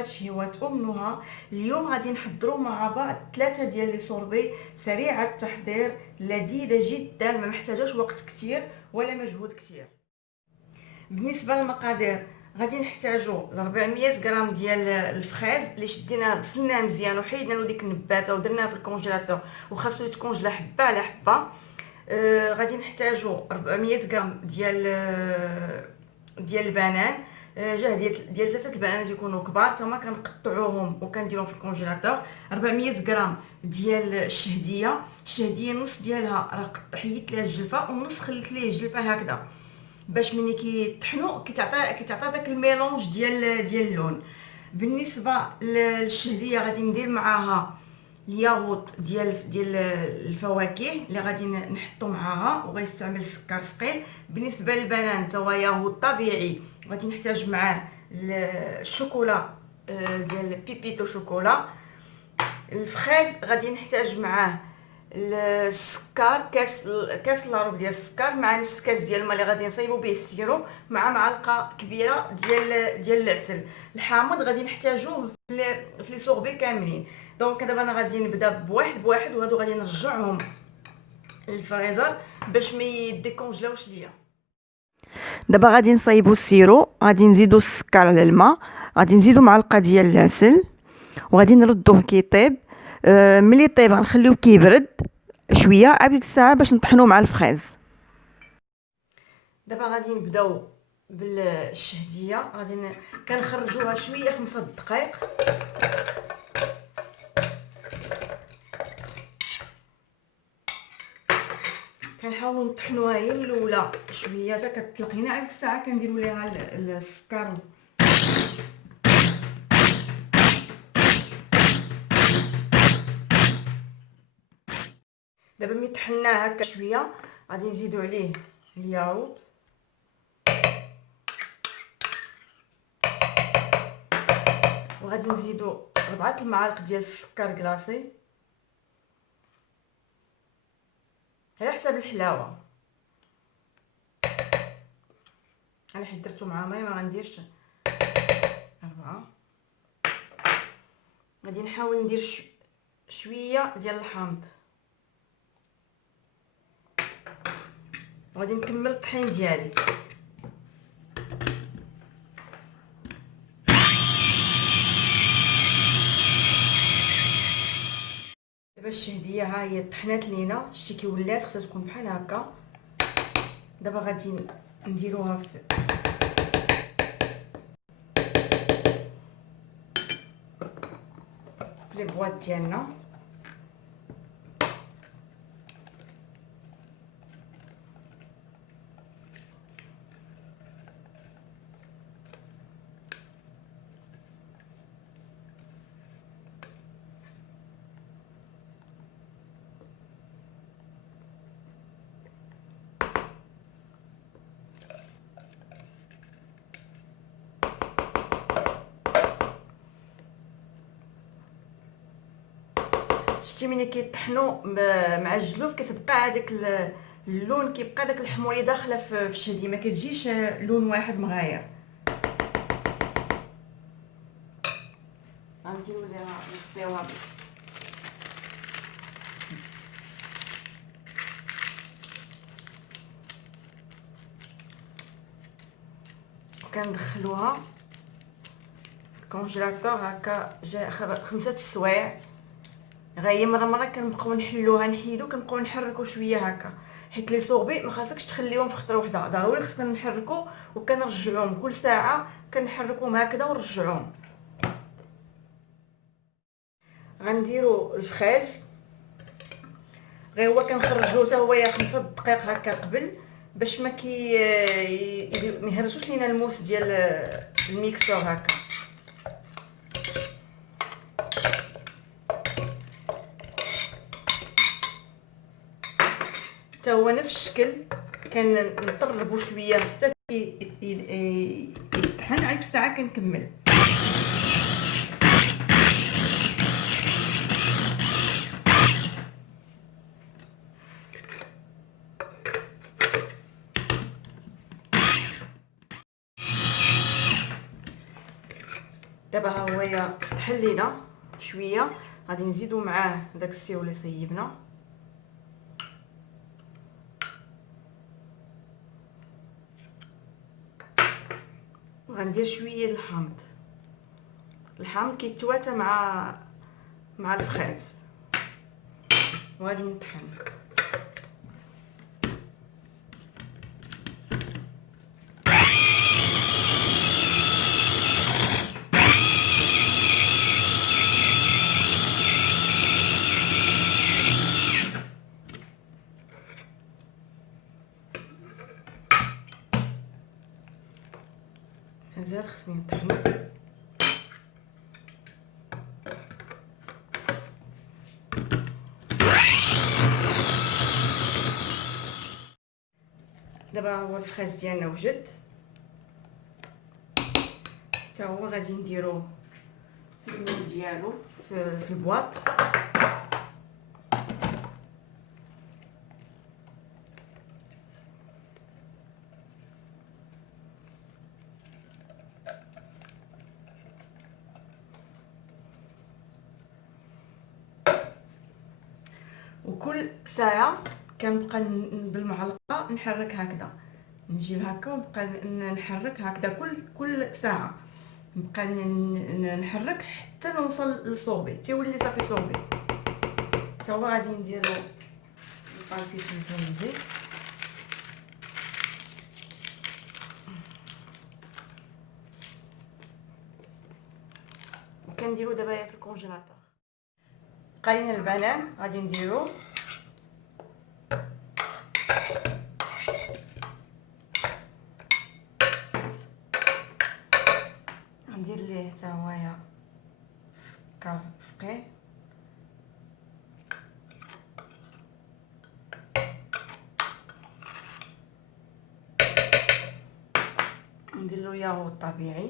هادشي هو تؤمنوها. اليوم غادي نحضروا مع بعض 3 ديال لي سوربي سريعه التحضير، لذيذه جدا، ما محتاجاش وقت كتير ولا مجهود كتير. بالنسبه للمقادير غادي نحتاجوا 400 غرام ديال الفخاز اللي شديناه غسلناه مزيان وحيدنا له ديك النباته ودرناها في الكونجيلاتور وخاصو يتكونجلا حبه على حبه. غادي نحتاجوا 400 غرام ديال البنان، جاه ديال 3 البنانات يكونوا كبار تما كنقطعوهم وكنديرهم في الكونجيلاتور. 400 غرام ديال الشهديه نص ديالها راه حيدت ليها الجلفه ونص خليت ليه الجلفه هكذا باش ملي كيطحنوا كيتعطى داك الميلونج ديال اللون. بالنسبه للشهديه غادي ندير معاها الياغوت ديال الفواكه اللي غادي نحطو معاها وغيستعمل السكر ثقيل. بالنسبه للبنان تا هو ياغوت طبيعي، غادي نحتاج معاه الشوكولا ديال بيبيتو شوكولا. الفخاز غادي نحتاج معاه السكر، كاس لاروب ديال السكر مع نص كاس ديال الماء اللي غادي نصايبو به السيرو مع معلقه كبيره ديال العسل. الحامض غادي نحتاجوه في لي سوربي كاملين. دونك دابا انا غادي نبدا بواحد وهادو غادي نرجعهم للفريزر باش ما يديكونجلاوش ليا. دابا غادي نصايبو السيرو، غادي نزيدو السكر على الماء، غادي نزيدو معلقه ديال العسل وغادي نردوه كيطيب. ملي يطيب غنخليوه كيبرد شويه عاد ديك الساعه باش نطحنوه مع الفخاز. دابا غادي نبداو بالشهديه، غادي كنخرجوها شويه 5 دقائق. كنحاولوا نطحنوها هي الاولى شويه حتى كتطلق. هنا عاد ديك الساعه كنديروا ليها السكر. دابا ملي طحناه هكا شويه غادي نزيدو عليه الياغوت وغادي نزيدو 4 المعالق ديال السكر كلاصي على حساب الحلاوه. انا حيت درتو مع ماء ما غنديرش 4. غادي نحاول ندير شويه ديال الحامض وغادي نكمل الطحين ديالي. دابا الشهديه ها هي طحنات لينا، شتي كي ولات خصها تكون بحال هكا. دابا غادي نديروها في لي بواط ديالنا. شتي ملي كيطحنوا مع الجلوف كتبقى هذاك اللون، كيبقى داك الحموريه داخله في الشهديه، ما كتجيش لون واحد مغاير. غنديروا ليها الطوابل. وكندخلوها في الكونجيلاتور هكا 5 السوايع. غير مره كنبقاو نحيدو كنبقاو نحركو شويه هكا، حيت لي صوبي ما خاصكش تخليهم في خطره واحده، ضروري خصنا نحركو وكنرجعوهم كل ساعه، كنحركوهم هكذا ونرجعوهم. غنديروا الفخاز غير هو كنخرجوه حتى هو 5 دقائق هكا قبل باش ما يهرسوش لينا الموس ديال الميكسور هكا. حتى هو نفس الشكل كنطربو شويه حتى يتطحن. عاد ساعه كنكمل. دابا ها هو استحل لينا شويه، غادي نزيدو معاه داك السيو اللي صيبنا. وغندير شويه الحامض كيتواتى مع الفخاز، وغادي نطحن. مازال خصني نطحنو. دابا هو الفخاز ديالنا وجد، حتى هو غادي نديروه في المول ديالو في البواط. وكل ساعه كنبقى بالمعلقه نحرك هكذا، نجيب هكا ونبقى نحرك هكذا كل ساعه، نبقى نحرك حتى نوصل للصوبي، تيولي صافي صوبي. حتى هو غادي نديرو البالبيس الفريزي. وكنديرو دابا في الكونجيلاتور. بقى البنان غادي نديرو ندير ليه حتى هويا سكر سقيل، ندير له ياغورت طبيعي.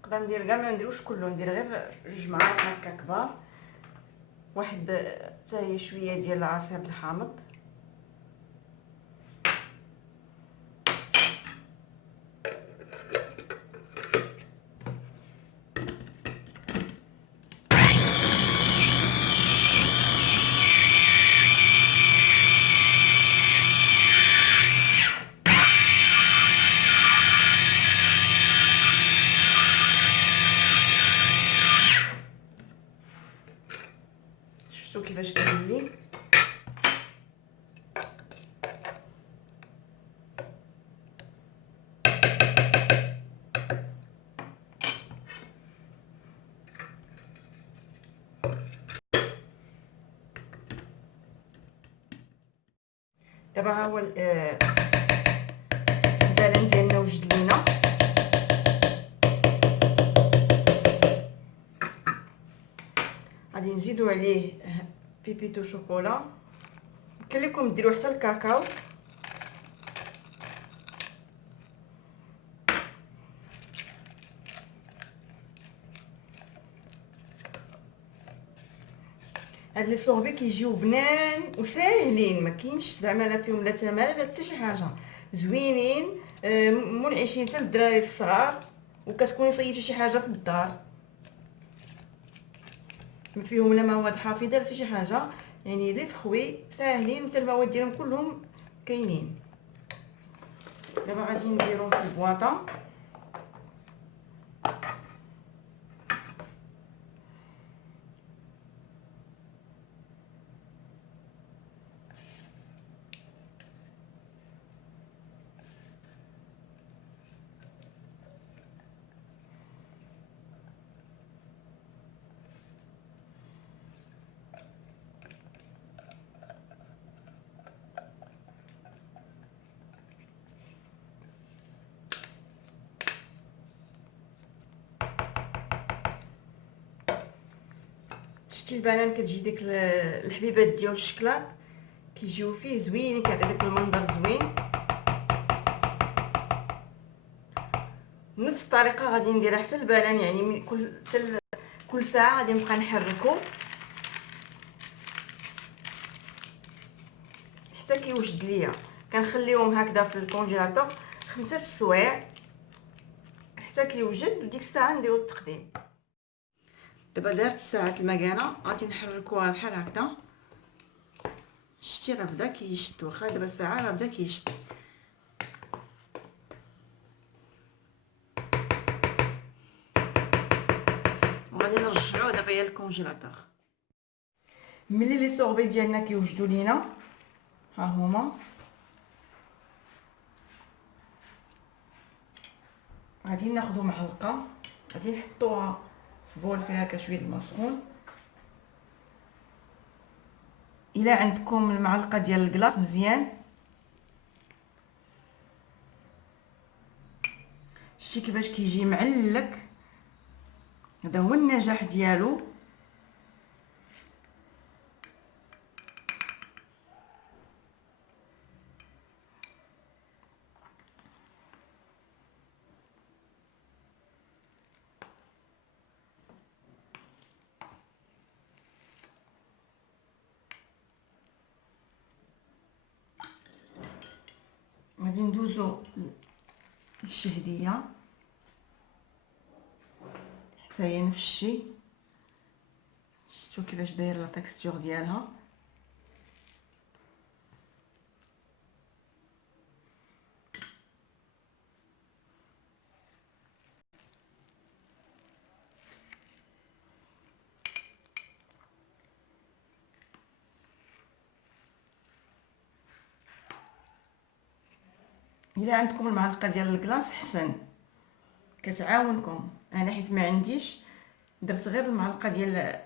نقدر ندير كاع ما نديروش كله، ندير غير 2 معالق هكا كبار، واحد حتى هي شويه ديال عصير الحامض. شفتوا كيفاش كيولي؟ دابا ها هو البلان ديالنا وجد لينا. غادي نزيدو عليه بيبيتو شوكولا، كاين لكم ديروا حتى الكاكاو. هاد لي سوربي كيجيو بنان وساهلين، ما كاينش زعما لا فيهم لا تماره لا حتى شي حاجه، زوينين منعشين حتى للدراري الصغار، وكتكوني صيبتي شي حاجه في الدار ما فيهم لا مواد حافظه لا حتى شي حاجه، يعني لي فخوي ساهلين حتى المواد ديالهم كلهم كاينين. دابا غادي نديرهم في البواطه. شتي البنان كتجي ديك الحبيبات ديال الشكلاط كيجيو فيه زوينين، كيعطي داك المنظر زوين. نفس الطريقه غادي نديرها حتى البنان، يعني من كل ساعه غادي نبقى نحركو حتى كيوجد ليا. كنخليهم هكذا في الكونجيلاتور 5 سوايع حتى كيوجد، وديك الساعه نديرو التقديم. دابا دارت ساعه المكانه، غادي نحركوها بحال هكذا. شتي راه بدا كيشد، واخا دابا ساعه راه بدا كيشد. وغادي نرجعوه دابا يا الكونجيلاتور. ملي لي سوربي ديالنا كيوجدوا لينا، ها هما غادي ناخذوا معلقه، غادي نحطوها في بول فيها كشويه الماء سخون. الا عندكم المعلقه ديال الكلاص مزيان، شتي كيفاش كيجي معلك، هذا هو النجاح ديالو. غادي ندوزو للشهديه حتى هي نفس الشيء. شفتوا كيفاش داير لا تكستور ديالها. الا عندكم المعلقه ديال الكلاص حسن، كتعاونكم. انا حيت ما عنديش درت غير المعلقه ديال.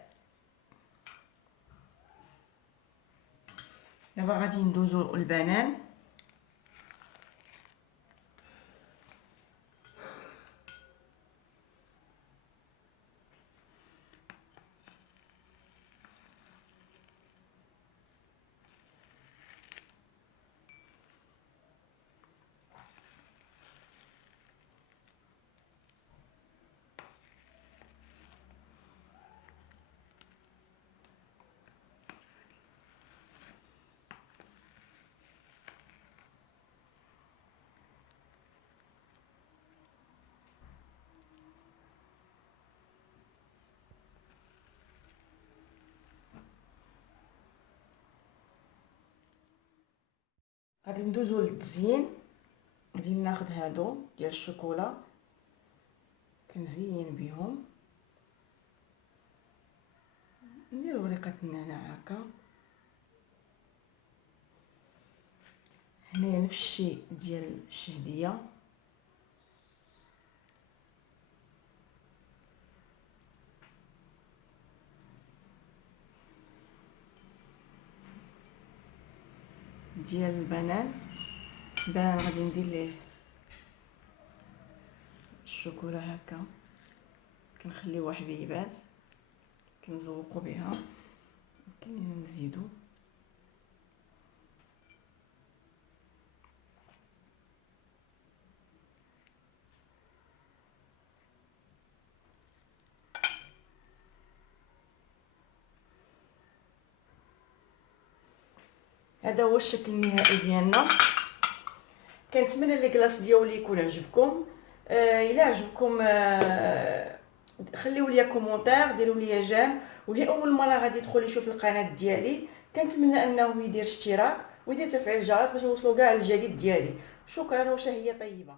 دابا غادي ندوزو البنان. غادي ندوزو للتزيين. غادي ناخذ هادو ديال الشوكولا كنزين بهم، ندير ورقه النعناع هكا. هنايا نفس الشيء ديال الشهديه. ديال البنان غادي ندير ليه الشوكولا هكا، كنخليوها حبيبات كنزوقوا بها، ممكن نزيدو. هذا هو الشكل النهائي ديالنا. كنتمنى لي كلاص ديالي يكون عجبكم. الا عجبكم خليو لي كومونتير، ديروا لي جيم. واللي اول مره غادي يدخل يشوف القناه ديالي كنتمنى انه يدير اشتراك ويدير تفعيل الجرس باش يوصلوا كاع الجديد ديالي. شكرا وشهيه طيبه.